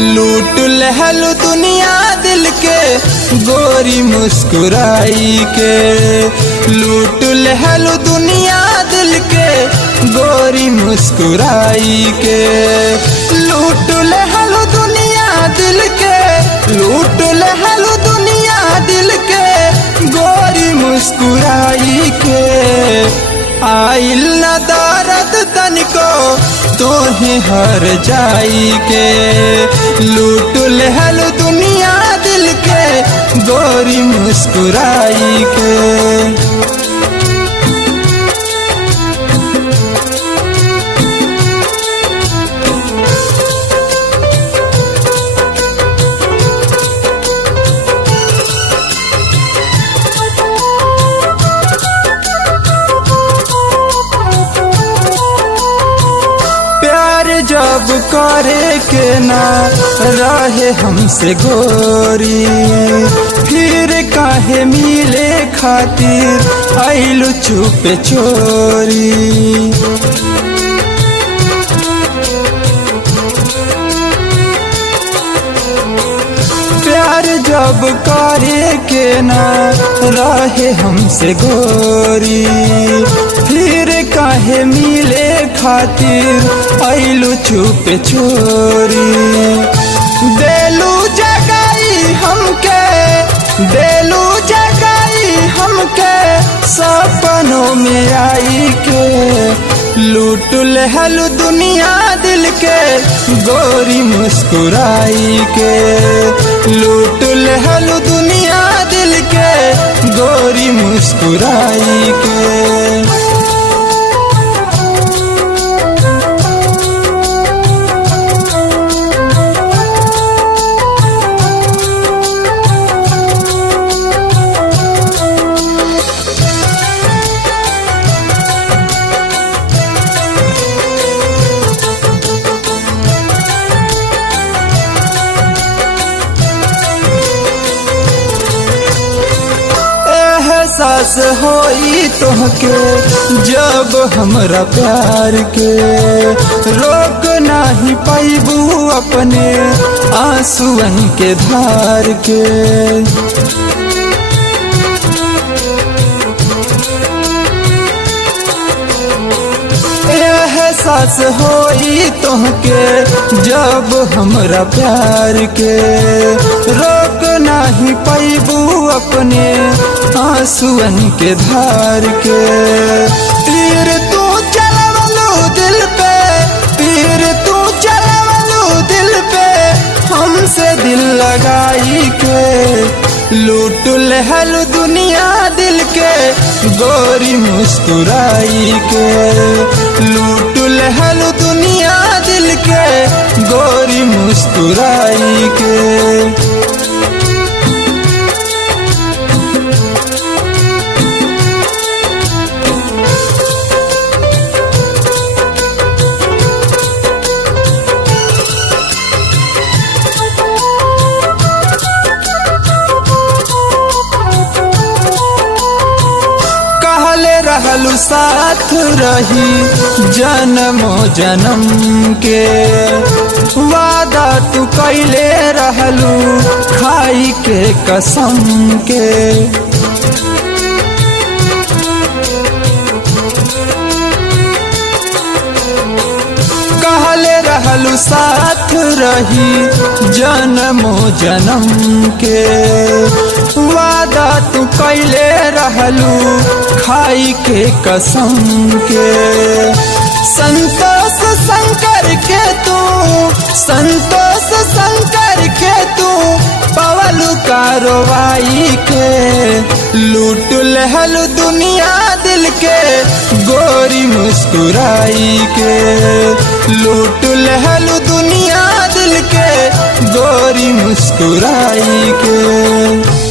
लूट लहल दुनिया दिल के गोरी मुस्कुराई के। लूट लहल दुनिया दिल के गोरी मुस्कुराई के। लूट लहल दुनिया दिल के, लूट लहल दुनिया दिल के गोरी मुस्कुराई के। आइल न दर्द तनिको तोहे हर जाई के। लूट लहल दुनिया दिल के गोरी मुस्कुराई के। जब करे के ना रहे हमसे गोरी, फिर काहे मिले खातिर आइलू चुपे चोरी। प्यार जब करे के ना रहे हमसे गोरी, फिर काहे मिले खातिर आइलू चुपे चोरी। देलू जगाई हमके, देलू जगाई हमके सपनों में आई के। लूट लहल दुनिया दिल के गोरी मुस्कुराई के। लूट लहल दुनिया दिल के गोरी मुस्कुराई के। एहसास होई तोहके जब हमरा प्यार के, रोक नाही पाइबू अपने आंसुअन के धार के। एहसास होई तोहके जब हमरा प्यार के, रोक नाही पाइबू अपने आंसुअन के धार के। तीर तू चलवलू दिल पे, तीर तू चलवलू दिल पे हमसे दिल लगाई के। लूट लहल दुनिया दिल के गोरी मुस्कुराई के। लूट लहल दुनिया दिल के गोरी मुस्कुराई के। रहलू साथ रही जन्मो जन्म के, वादा तू कैले रहलू खाई के कसम के। कहले रहलू साथ रही जन्मो जन्म के, वादा तू कैले रहलू खाई के कसम के। संतोष शंकर के तू, संतोष शंकर के तू पवलू कारवाई के। लूट लहल दुनिया दिल के गोरी मुस्कुराई के। लूट लहल दुनिया दिल के गोरी मुस्कुराई के।